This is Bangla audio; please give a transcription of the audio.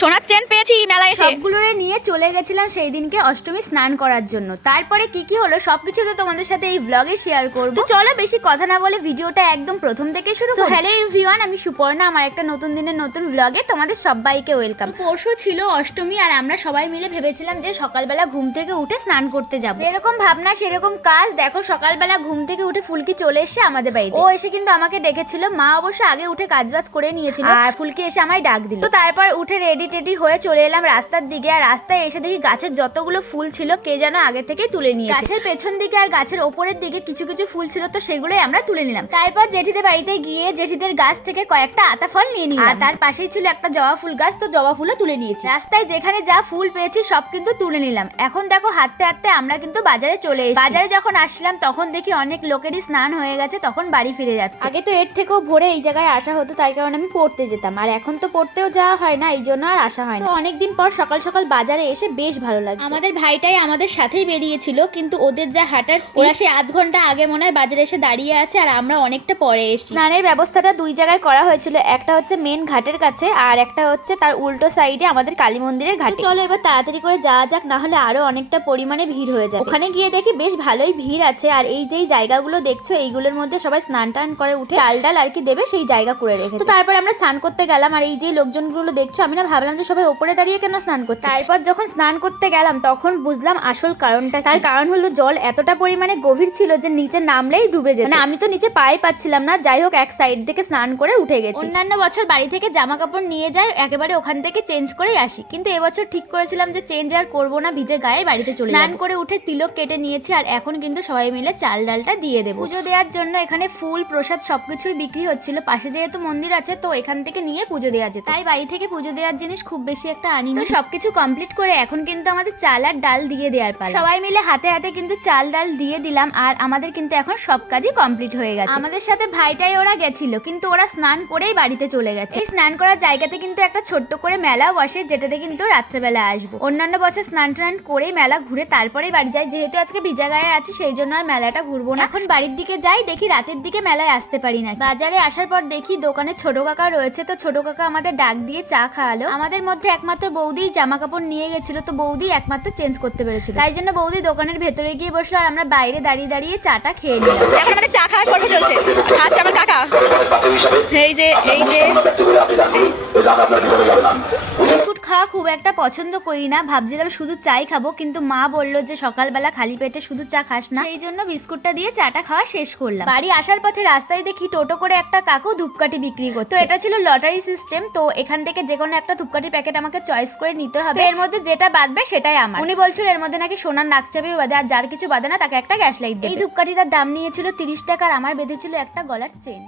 সোনার চেন পেয়েছি মেলায় এসে। সবগুলোরে নিয়ে চলে গেছিলাম সেই দিনকে অষ্টমী স্নান করার জন্য। তারপরে কি কি হলো সবকিছু তো তোমাদের সাথে এই ব্লগে শেয়ার করব। তো চলো বেশি কথা না বলে ভিডিওটা একদম প্রথম থেকে শুরু করি। হ্যালো এভরিওয়ান, আমি সুপর্ণা, আমার একটা নতুন দিনের নতুন ব্লগে তোমাদের সবাইকে ওয়েলকাম। পরশু ছিল অষ্টমী আর আমরা সবাই মিলে ভেবেছিলাম যে সকালবেলা ঘুম থেকে উঠে স্নান করতে যাব। যেরকম ভাবনা সেরকম কাজ। দেখো সকালবেলা ঘুম থেকে উঠে ফুলকি চলে এসে আমাদের বাড়িতে। ও এসে কিন্তু আমাকে ডেকেছিল। মা অবশ্য আগে উঠে কাজবাজ করে নিয়েছিল আর ফুলকি এসে আমায় ডাক দিল। তো তারপর উঠে রেডি হয়ে চলে এলাম রাস্তার দিকে। আর রাস্তায় এসে দেখি গাছের যতগুলো ফুল ছিল কে যেন আগে থেকে তুলে নিয়েছে। গাছের পেছন দিকে আর গাছের ওপরের দিকে কিছু কিছু ফুল ছিল, তো সেগুলোই আমরা তুলে নিলাম। তারপর জেঠিদের বাড়িতে গিয়ে জেঠিদের গাছ থেকে কয়েকটা আতা ফল নিয়ে নিলাম। আর তার পাশেই ছিল একটা জবা ফুল গাছ, তো জবা ফুলও তুলে নিয়েছি। রাস্তায় যেখানে যা ফুল পেয়েছি সব কিন্তু তুলে নিলাম। এখন দেখো হাঁটতে হাঁটতে আমরা কিন্তু বাজারে চলে এসেছি। বাজারে যখন আসলাম তখন দেখি অনেক লোকেরই স্নান হয়ে গেছে, তখন বাড়ি ফিরে যাচ্ছে। আগে তো এর থেকেও ভোরে এই জায়গায় আসা হতো, তার কারণে আমি পড়তে যেতাম। আর এখন তো পড়তেও যাওয়া হয় না, এই জন্য আর আসা হয় না। অনেকদিন পর সকাল সকাল বাজারে এসে বেশ ভালো লাগছে। আমাদের ভাইটাই আমাদের সাথেই বেরিয়েছিল, কিন্তু ওদের যা হাঁটার স্পিড, ওরা সেই আধ ঘন্টা আগে মনে হয় বাজারে এসে দাঁড়িয়ে আছে আর আমরা অনেকটা পরে এসেছি। স্নানের ব্যবস্থাটা দুই জায়গায় করা হয়েছিল, একটা হচ্ছে মেন ঘাটের কাছে আর একটা হচ্ছে তার উল্টো সাইডে আমাদের কালী মন্দিরের ঘাটে। চলো এবার তাড়াতাড়ি করে যাওয়া যাক, না হলে আরো অনেকটা পরিমাণে ভিড় হয়ে যাবে। ওখানে গিয়ে দেখি বেশ ভালোই ভিড় আছে। আর এই যেই জায়গাগুলো দেখছো এইগুলোর মধ্যে সবাই স্নান টান করে উঠে চাল ডাল আর কি দেবে সেই জায়গা করে রেখেছে। তো তারপর আমরা স্নান করতে গেলাম। আর এই যে লোকজনগুলো দেখছো, আমি না ভাবলাম যে সবাই ওপরে দাঁড়িয়ে কেন স্নান করছে। তারপর যখন স্নান করতে গেলাম তখন বুঝলাম আসল কারণটা। তার কারণ হলো জল এতটা পরিমাণে গভীর ছিল যে নিচে নামলেই ডুবে যেত। মানে আমি তো নিচে পায়ে পাচ্ছিলাম না। যাই হোক এক সাইড থেকে স্নান করে উঠে গেছি। অন্যান্য বছর বাড়ি থেকে জামা কাপড় নিয়ে যাই, একেবারে ওখান থেকে চেঞ্জ করেই আসি, কিন্তু এবছর ঠিক করেছিলাম যে চেঞ্জ আর করবো না, ভিজে গায়ে বাড়িতে চলে স্নান করে উঠে তিলক কেটে নিয়েছি। আর এখন কিন্তু সবাই মিলে চাল ডালটা দিয়ে দেবো। পুজো দেওয়ার জন্য এখানে ফুল প্রসাদ সবকিছুই বিক্রি হচ্ছিল। পাশে যেহেতু মন্দির আছে তো এখান থেকে নিয়ে পুজো দেওয়া যেত, তাই বাড়ি থেকে পুজো দেওয়ার জিনিস খুব বেশি একটা আনি না। সবকিছু কমপ্লিট করে এখন কিন্তু আমাদের চাল আর ডাল দিয়ে দেওয়ার পালা। সবাই মিলে হাতে হাতে কিন্তু চাল ডাল দিয়ে দিলাম। আর আমাদের কিন্তু এখন সব কাজই কমপ্লিট হয়ে গেছে। আমাদের সাথে ভাইটাই ওরা গেছিল, কিন্তু ওরা স্নান করেই বাড়িতে চলে গেছে। এই স্নান করার জায়গাতে কিন্তু একটা ছোট্ট করে মেলাও বসে, যেটাতে কিন্তু রাত্রেবেলা আসবো। অন্যান্য বছর স্নান টান করেই মেলা ঘুরে তারপরেই বাড়ি যাই। যেহেতু আজকে ভিজা গায়ে আছি সেই জন্য আর মেলাটা ঘুরবো না। এখন বাড়ির দিকে যাই, দেখি রাতের দিকে মেলায় আসতে পারি না। বাজারে আসার পর দেখি দোকানে ছোট কাকা রয়েছে, তো ছোট কাকা আমাদের ডাক দিয়ে চা খাওয়ালো। আমাদের মধ্যে একমাত্র বৌদি জামা কাপড় নিয়ে গেছিল, তো বৌদি একমাত্র চেঞ্জ করতে পেরেছিল, তাই জন্য বৌদি দোকানের ভেতরে গিয়ে বসলো আর আমরা বাইরে দাঁড়িয়ে দাঁড়িয়ে চাটা খেয়ে নিলাম। এখন আমাদের চা খাওয়ার পর্ব চলছে। খাচ্ছে আমার কাকা। এই যে বিস্কুট খাওয়া খুব একটা পছন্দ করি না, ভাবছিলাম শুধু চাই খাবো, কিন্তু মা বললো যে সকালবেলা খালি পেটে শুধু চা খাস না, এই জন্য বিস্কুটটা দিয়ে চাটা খাওয়া শেষ করলাম। বাড়ি আসার পথে রাস্তায় দেখি টোটো করে একটা কাকু ধূপকাঠি বিক্রি করছে। তো এটা ছিল লটারি সিস্টেম, তো এখান থেকে যে কোনো একটা ধূপকাঠি প্যাকেট আমাকে চয়েস করে নিতে হবে। এর মধ্যে যেটা বাঁধবে সেটাই আমার। উনি বলছিল এর মধ্যে নাকি সোনার নাকচাবি বাঁধে, আর যার কিছু বাঁধে না তাকে একটা গ্যাস লাইট দেবে। এই ধূপকাঠিটার দাম নিয়েছিল 30 টাকা আর আমার বেঁধেছিল একটা গলার চেন।